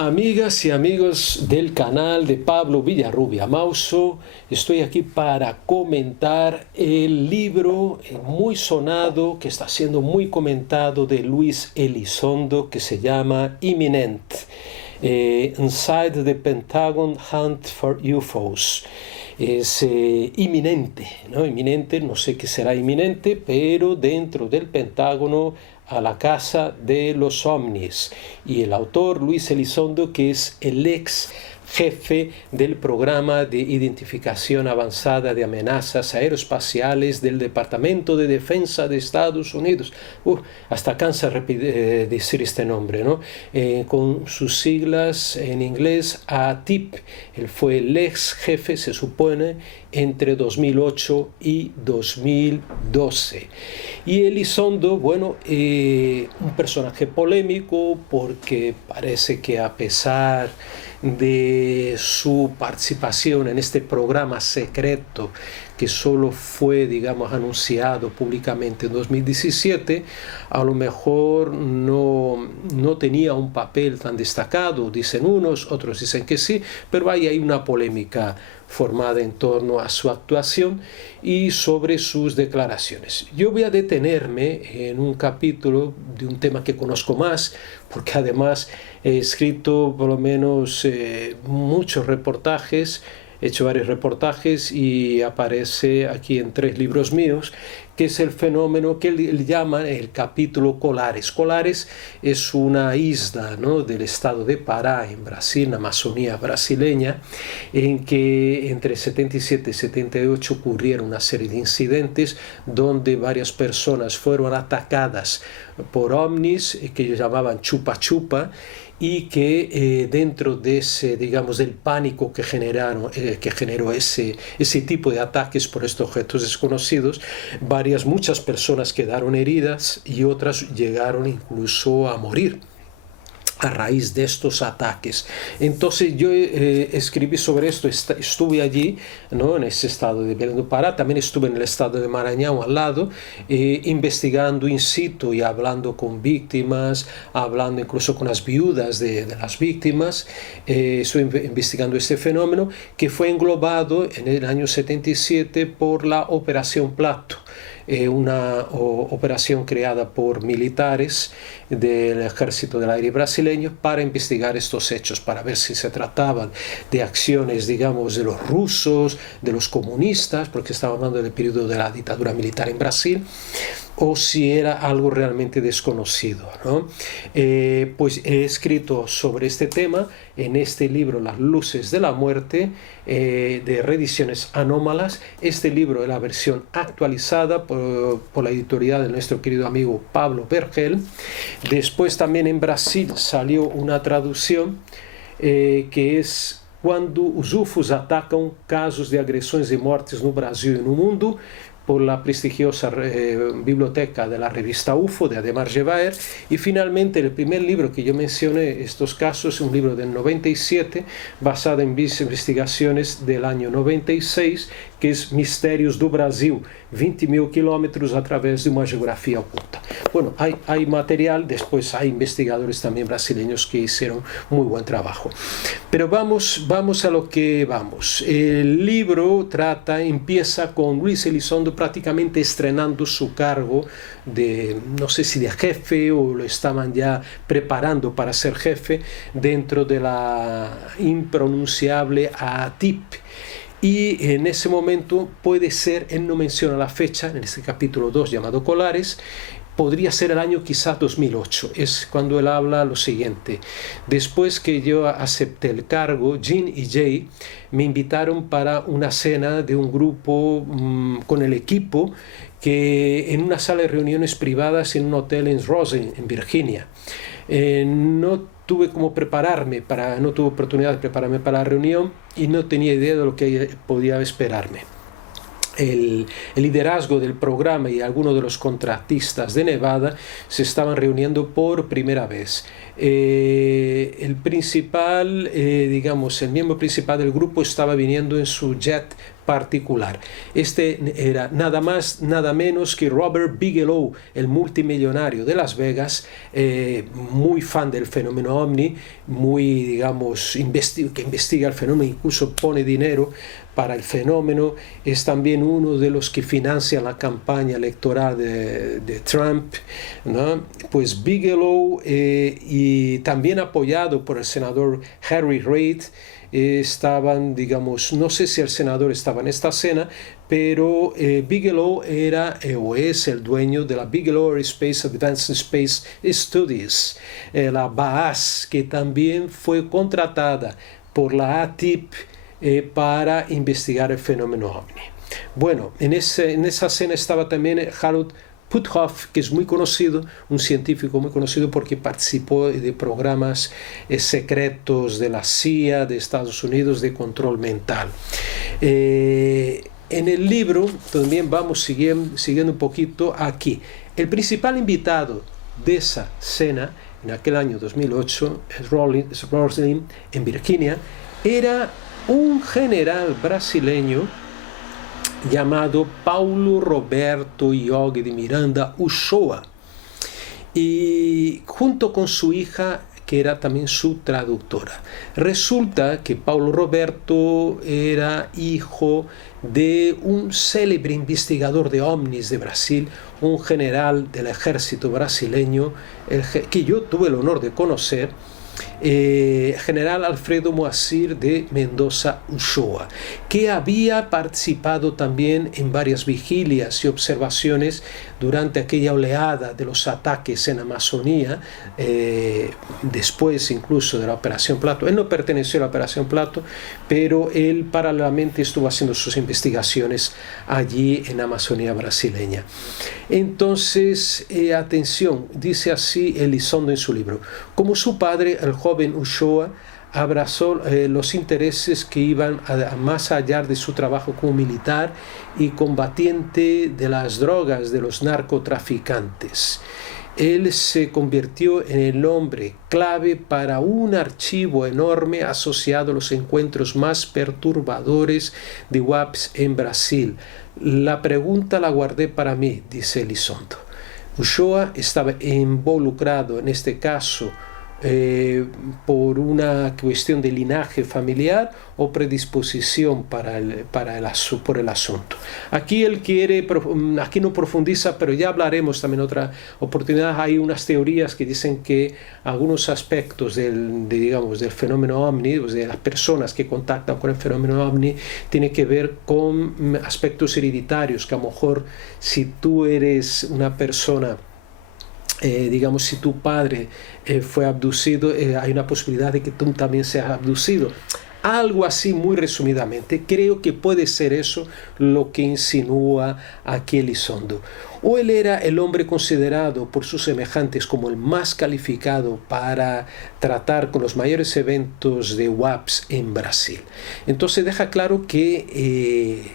Amigas y amigos del canal de Pablo Villarrubia Mauso, estoy aquí para comentar el libro muy sonado, que está siendo muy comentado, de Luis Elizondo, que se llama Imminent, Inside the Pentagon Hunt for UFOs. Es inminente, ¿no? Inminente, no sé qué será inminente, pero dentro del Pentágono, a la caza de los ovnis. Y el autor, Luis Elizondo, que es el ex jefe del programa de identificación avanzada de amenazas aeroespaciales del Departamento de Defensa de Estados Unidos. Hasta cansa decir este nombre, ¿no? Con sus siglas en inglés ATIP. Él fue el ex jefe, se supone, entre 2008 y 2012. Y Elizondo, bueno, un personaje polémico porque parece que a pesar de su participación en este programa secreto que solo fue, digamos, anunciado públicamente en 2017, a lo mejor no tenía un papel tan destacado, dicen unos, otros dicen que sí, pero hay una polémica formada en torno a su actuación y sobre sus declaraciones. Yo voy a detenerme en un capítulo de un tema que conozco más, porque además he escrito por lo menos muchos reportajes, he hecho varios reportajes y aparece aquí en 3 libros míos, que es el fenómeno que él llama el capítulo Colares. Colares es una isla, ¿no?, del estado de Pará, en Brasil, la Amazonía brasileña, en que entre 77 y 78 ocurrieron una serie de incidentes donde varias personas fueron atacadas por ovnis que ellos llamaban chupa chupa, y que dentro de ese, digamos, del pánico que generó ese tipo de ataques por estos objetos desconocidos, muchas personas quedaron heridas y otras llegaron incluso a morir a raíz de estos ataques. Entonces yo escribí sobre esto, estuve allí, ¿no?, en ese estado de Belém do Pará, también estuve en el estado de Maranhão al lado, investigando in situ y hablando con víctimas, hablando incluso con las viudas de las víctimas. Estoy investigando este fenómeno que fue englobado en el año 77 por la Operación Plato, una operación creada por militares del Ejército del Aire brasileño para investigar estos hechos, para ver si se trataban de acciones, digamos, de los rusos, de los comunistas, porque estaba hablando del periodo de la dictadura militar en Brasil, o si era algo realmente desconocido, ¿no? Pues he escrito sobre este tema en este libro, Las luces de la muerte, de Reediciones Anómalas. Este libro es la versión actualizada por la editorial de nuestro querido amigo Pablo Vergel. Después también en Brasil salió una traducción que es Quando os UFOs atacam, casos de agressões e mortes no Brasil e no mundo, por la prestigiosa biblioteca de la revista UFO de Ademar Gevaer. Y finalmente el primer libro que yo mencioné estos casos es un libro del 97 basado en investigaciones del año 96, que es Mistérios do Brasil, 20.000 kilómetros a través de una geografía oculta. Bueno, hay material, después hay investigadores también brasileños que hicieron muy buen trabajo. Pero vamos a lo que vamos. El libro empieza con Luis Elizondo prácticamente estrenando su cargo de, no sé si de jefe o lo estaban ya preparando para ser jefe dentro de la impronunciable ATIP. Y en ese momento puede ser, él no menciona la fecha, en este capítulo 2 llamado Colares, podría ser el año quizás 2008, es cuando él habla lo siguiente: después que yo acepté el cargo, Jean y Jay me invitaron para una cena de un grupo con el equipo, que en una sala de reuniones privadas en un hotel en Rosen, en Virginia. No tuve oportunidad de prepararme para la reunión y no tenía idea de lo que podía esperarme. El liderazgo del programa y algunos de los contratistas de Nevada se estaban reuniendo por primera vez. El miembro principal del grupo estaba viniendo en su jet particular. Este era nada más, nada menos que Robert Bigelow, el multimillonario de Las Vegas, muy fan del fenómeno ovni, muy, digamos, que investiga el fenómeno, incluso pone dinero para el fenómeno. Es también uno de los que financia la campaña electoral de Trump, ¿no? Pues Bigelow, y también apoyado por el senador Harry Reid, estaban, digamos, no sé si el senador estaba en esta cena, pero Bigelow era o es el dueño de la Bigelow Aerospace Advanced Space Studies, la BAAS, que también fue contratada por la ATIP para investigar el fenómeno ovni. Bueno, en esa cena estaba también Harold Puthoff, que es muy conocido, un científico muy conocido porque participó de programas secretos de la CIA, de Estados Unidos, de control mental. En el libro también vamos siguiendo un poquito aquí. El principal invitado de esa cena, en aquel año 2008, Roslyn, en Virginia, era un general brasileño llamado Paulo Roberto Iogue de Miranda Uchoa, y junto con su hija, que era también su traductora. Resulta que Paulo Roberto era hijo de un célebre investigador de ovnis de Brasil, un general del ejército brasileño, que yo tuve el honor de conocer, general Alfredo Moacir de Mendoza Uchoa, que había participado también en varias vigilias y observaciones durante aquella oleada de los ataques en Amazonía, después incluso de la Operación Plato. Él no perteneció a la Operación Plato, pero él paralelamente estuvo haciendo sus investigaciones allí en Amazonía brasileña. Entonces, atención, dice así Elizondo en su libro: como su padre, el joven Uchoa abrazó los intereses que iban más allá de su trabajo como militar y combatiente de las drogas de los narcotraficantes. Él se convirtió en el hombre clave para un archivo enorme asociado a los encuentros más perturbadores de UAPs en Brasil. La pregunta la guardé para mí, dice Elizondo. Uchoa estaba involucrado en este caso por una cuestión de linaje familiar o predisposición por el asunto. Aquí aquí no profundiza, pero ya hablaremos también en otra oportunidad. Hay unas teorías que dicen que algunos aspectos del fenómeno ovni, de las personas que contactan con el fenómeno ovni, tiene que ver con aspectos hereditarios, que a lo mejor si tú eres una persona, si tu padre fue abducido, hay una posibilidad de que tú también seas abducido. Algo así, muy resumidamente. Creo que puede ser eso lo que insinúa aquí Elizondo. O él era el hombre considerado por sus semejantes como el más calificado para tratar con los mayores eventos de UAPs en Brasil. Entonces deja claro que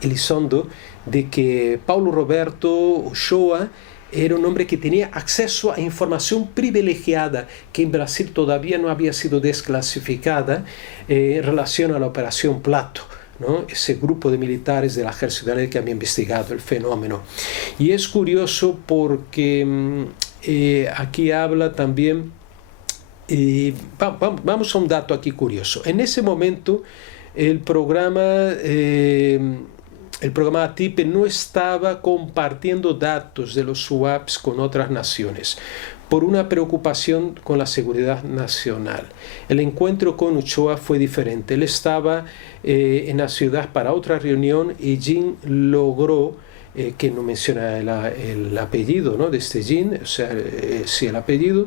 Elizondo, de que Paulo Roberto Uchoa era un hombre que tenía acceso a información privilegiada que en Brasil todavía no había sido desclasificada en relación a la Operación Plato, ¿no? Ese grupo de militares del ejército que había investigado el fenómeno. Y es curioso porque aquí habla también, vamos a un dato aquí curioso. En ese momento el programa ATIP no estaba compartiendo datos de los UAPs con otras naciones por una preocupación con la seguridad nacional. El encuentro con Uchoa fue diferente. Él estaba en la ciudad para otra reunión y Jin logró, que no menciona el apellido, ¿no?, de este Jin, o sea, sí, el apellido.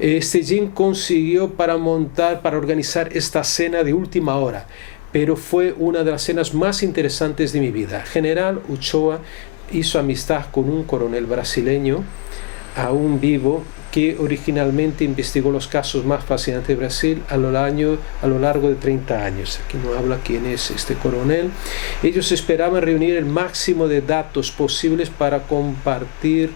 Este Jin consiguió para organizar esta cena de última hora, pero fue una de las cenas más interesantes de mi vida. General Uchoa hizo amistad con un coronel brasileño, aún vivo, que originalmente investigó los casos más fascinantes de Brasil a lo largo de 30 años. Aquí no habla quién es este coronel. Ellos esperaban reunir el máximo de datos posibles para compartir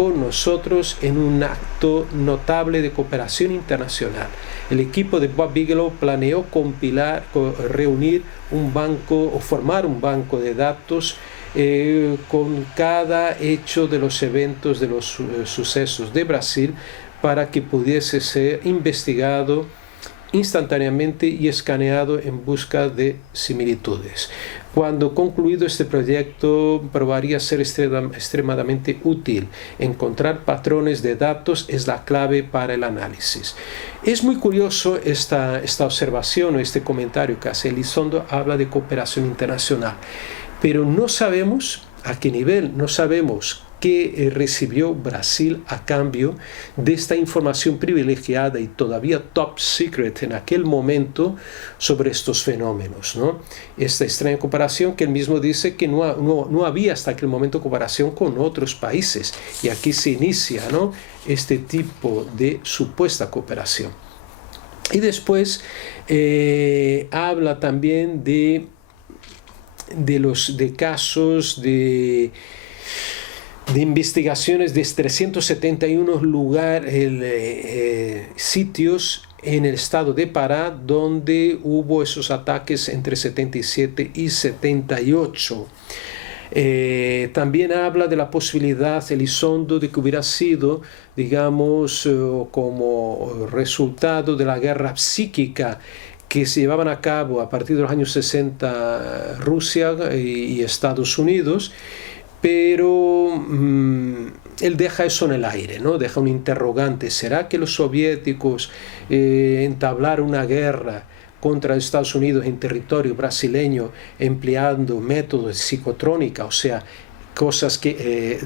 con nosotros en un acto notable de cooperación internacional. El equipo de Bob Bigelow planeó reunir un banco o formar un banco de datos con cada hecho de los eventos, de los sucesos de Brasil, para que pudiese ser investigado instantáneamente y escaneado en busca de similitudes. Cuando concluido este proyecto, probaría ser extremadamente útil. Encontrar patrones de datos es la clave para el análisis. Es muy curioso esta observación o este comentario que hace Elizondo. Habla de cooperación internacional, pero no sabemos a qué nivel, no sabemos qué recibió Brasil a cambio de esta información privilegiada y todavía top secret en aquel momento sobre estos fenómenos, ¿no? Esta extraña comparación que él mismo dice que no había hasta aquel momento comparación con otros países, y aquí se inicia, ¿no?, este tipo de supuesta cooperación. Y después habla también de casos de investigaciones de 371 sitios en el estado de Pará donde hubo esos ataques entre 77 y 78. También habla de la posibilidad, Elizondo, de que hubiera sido, digamos, como resultado de la guerra psíquica que se llevaban a cabo a partir de los años 60 Rusia y Estados Unidos, pero él deja eso en el aire, ¿no? Deja un interrogante. ¿Será que los soviéticos entablaron una guerra contra Estados Unidos en territorio brasileño empleando métodos de psicotrónica? O sea, cosas que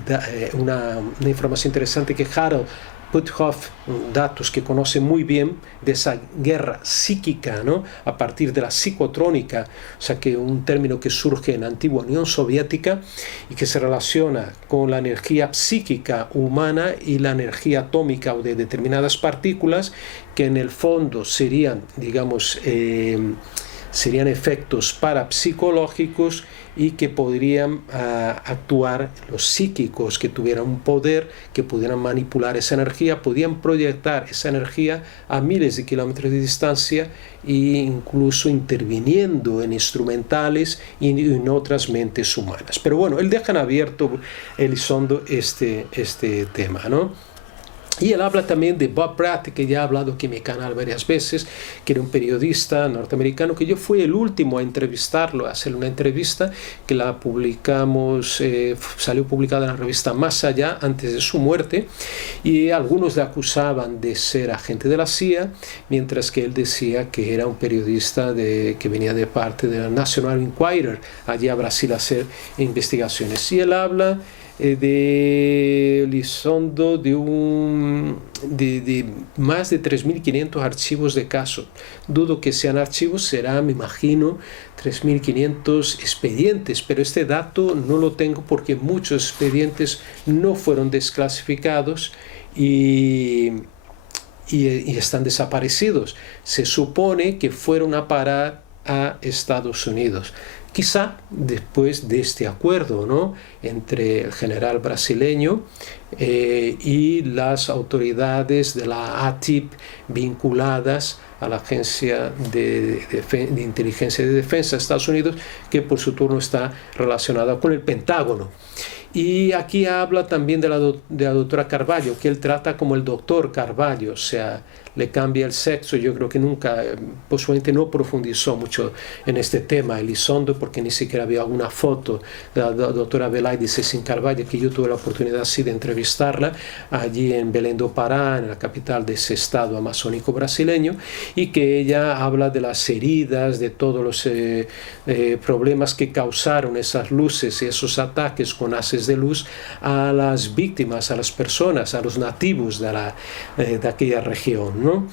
una información interesante que Harold Puthoff, datos que conoce muy bien de esa guerra psíquica, ¿no?, a partir de la psicotrónica, o sea, que un término que surge en la antigua Unión Soviética y que se relaciona con la energía psíquica humana y la energía atómica o de determinadas partículas, que en el fondo serían, digamos, serían efectos parapsicológicos y que podrían actuar los psíquicos, que tuvieran un poder, que pudieran manipular esa energía, podían proyectar esa energía a miles de kilómetros de distancia e incluso interviniendo en instrumentales y en otras mentes humanas. Pero bueno, él deja abierto, Elizondo, este tema, ¿no? Y él habla también de Bob Pratt, que ya ha hablado aquí en mi canal varias veces, que era un periodista norteamericano, que yo fui el último a entrevistarlo, a hacerle una entrevista, que la publicamos, salió publicada en la revista Más Allá antes de su muerte, y algunos le acusaban de ser agente de la CIA, mientras que él decía que era un periodista que venía de parte de la National Enquirer, allí a Brasil a hacer investigaciones. Y él habla de Elizondo de más de 3.500 archivos de caso. Dudo que sean archivos, será, me imagino, 3.500 expedientes, pero este dato no lo tengo porque muchos expedientes no fueron desclasificados y están desaparecidos. Se supone que fueron a parar a Estados Unidos. Quizá después de este acuerdo, ¿no?, entre el general brasileño y las autoridades de la ATIP vinculadas a la Agencia de Inteligencia y de Defensa de Estados Unidos, que por su turno está relacionada con el Pentágono. Y aquí habla también de la doctora Carvalho, que él trata como el doctor Carvalho, o sea, le cambia el sexo. Yo creo que nunca, posiblemente no profundizó mucho en este tema Elizondo, porque ni siquiera había alguna foto de la doctora Belaide Cecín Carvalho, que yo tuve la oportunidad sí de entrevistarla allí en Belém do Pará, en la capital de ese estado amazónico brasileño, y que ella habla de las heridas, de todos los problemas que causaron esas luces y esos ataques con haces de luz a las víctimas, a las personas, a los nativos de aquella región, ¿no?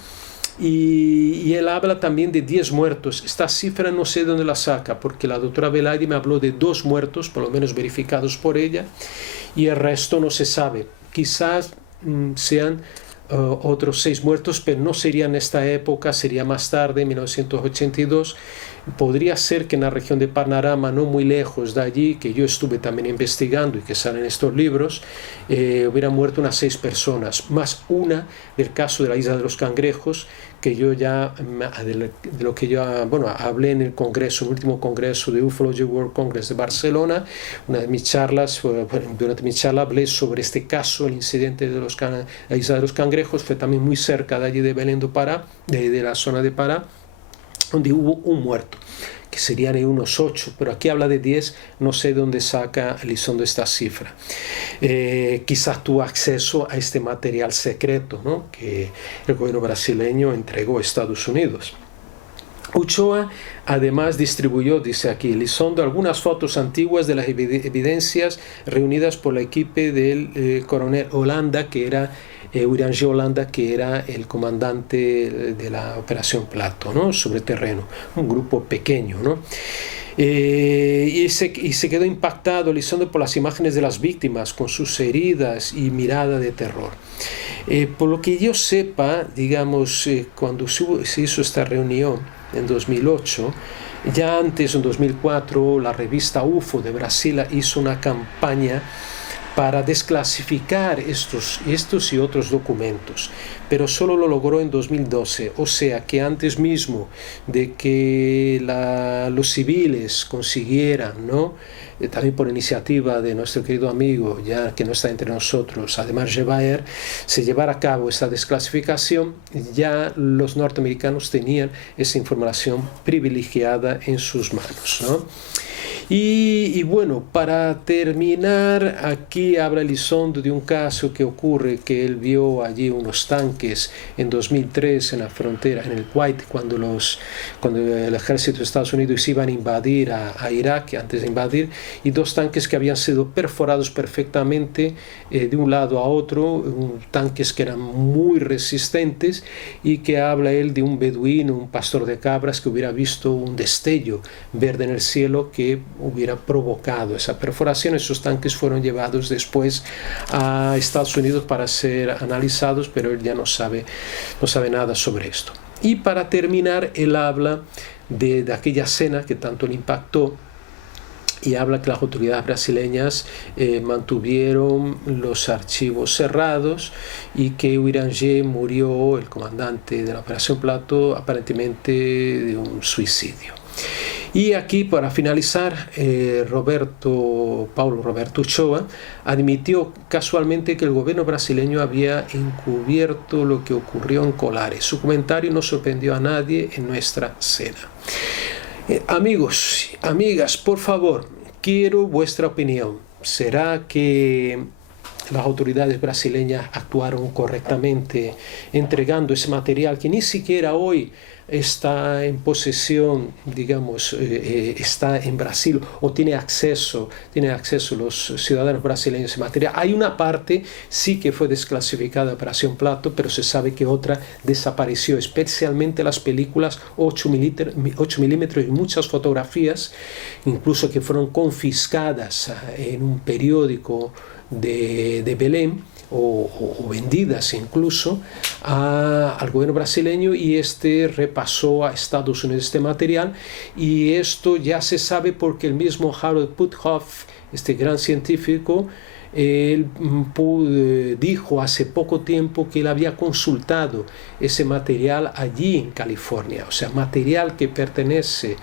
Y él habla también de 10 muertos. Esta cifra no sé de dónde la saca, porque la doctora Belaide me habló de 2 muertos, por lo menos verificados por ella, y el resto no se sabe. Quizás sean otros 6 muertos, pero no sería en esta época, sería más tarde, en 1982. Podría ser que en la región de Panorama, no muy lejos de allí, que yo estuve también investigando y que salen estos libros, hubieran muerto unas 6 personas, más una del caso de la isla de los Cangrejos, que yo ya, de lo que yo hablé en el congreso, el último congreso de Ufology World Congress de Barcelona. Durante mi charla hablé sobre este caso, el incidente de la isla de los Cangrejos. Fue también muy cerca de allí de Belém do Pará, de la zona de Pará, donde hubo un muerto, que serían unos 8, pero aquí habla de 10, no sé dónde saca Elizondo esta cifra. Quizás tuvo acceso a este material secreto, ¿no?, que el gobierno brasileño entregó a Estados Unidos. Ochoa además distribuyó, dice aquí Elizondo, algunas fotos antiguas de las evidencias reunidas por la equipo del coronel Holanda, que era Uranje Holanda, que era el comandante de la Operación Plato, ¿no?, sobre terreno, un grupo pequeño, ¿no? Y se quedó impactado Elizondo por las imágenes de las víctimas con sus heridas y mirada de terror. Por lo que yo sepa, digamos, cuando se hizo esta reunión en 2008, ya antes, en 2004, la revista UFO de Brasil hizo una campaña para desclasificar estos y otros documentos, pero solo lo logró en 2012, o sea que antes mismo de que los civiles consiguieran, ¿no?, también por iniciativa de nuestro querido amigo, ya que no está entre nosotros, Ademar Jebaer, se llevara a cabo esta desclasificación, ya los norteamericanos tenían esa información privilegiada en sus manos, ¿no? Y bueno, para terminar, aquí habla Elizondo de un caso que ocurre, que él vio allí unos tanques en 2003 en la frontera, en el Kuwait, cuando el ejército de Estados Unidos iban a invadir a Irak, antes de invadir, y 2 tanques que habían sido perforados perfectamente de un lado a otro, tanques que eran muy resistentes, y que habla él de un beduino, un pastor de cabras, que hubiera visto un destello verde en el cielo que hubiera provocado esa perforación. Esos tanques fueron llevados después a Estados Unidos para ser analizados, pero él ya no sabe nada sobre esto. Y para terminar, él habla de aquella escena que tanto le impactó, y habla que las autoridades brasileñas mantuvieron los archivos cerrados y que Uranje murió, el comandante de la Operación Plato, aparentemente de un suicidio. Y aquí, para finalizar, Paulo Roberto Ochoa admitió casualmente que el gobierno brasileño había encubierto lo que ocurrió en Colares. Su comentario no sorprendió a nadie en nuestra cena. Amigos, amigas, por favor, quiero vuestra opinión. ¿Será que las autoridades brasileñas actuaron correctamente entregando ese material que ni siquiera hoy está en posesión, digamos, está en Brasil, o tiene acceso los ciudadanos brasileños a ese material? Hay una parte sí que fue desclasificada, Operación Plato, pero se sabe que otra desapareció, especialmente las películas 8 milímetros y muchas fotografías, incluso que fueron confiscadas en un periódico de Belém, o vendidas incluso al gobierno brasileño, y este repasó a Estados Unidos este material, y esto ya se sabe porque el mismo Harold Puthoff, este gran científico, él dijo hace poco tiempo que él había consultado ese material allí en California, o sea, material que pertenece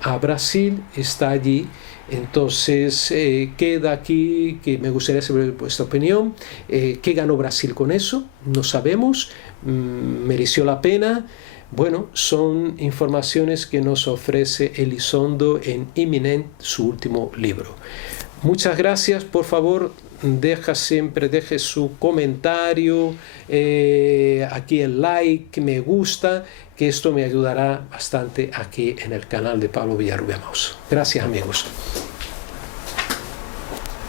a Brasil está allí. Entonces queda aquí que me gustaría saber vuestra opinión. ¿Qué ganó Brasil con eso? No sabemos. ¿Mereció la pena? Bueno, son informaciones que nos ofrece Elizondo en Imminent, su último libro. Muchas gracias. Por favor, deje su comentario, aquí el like, me gusta, que esto me ayudará bastante aquí en el canal de Pablo Villarrubia Mauso. Gracias, amigos.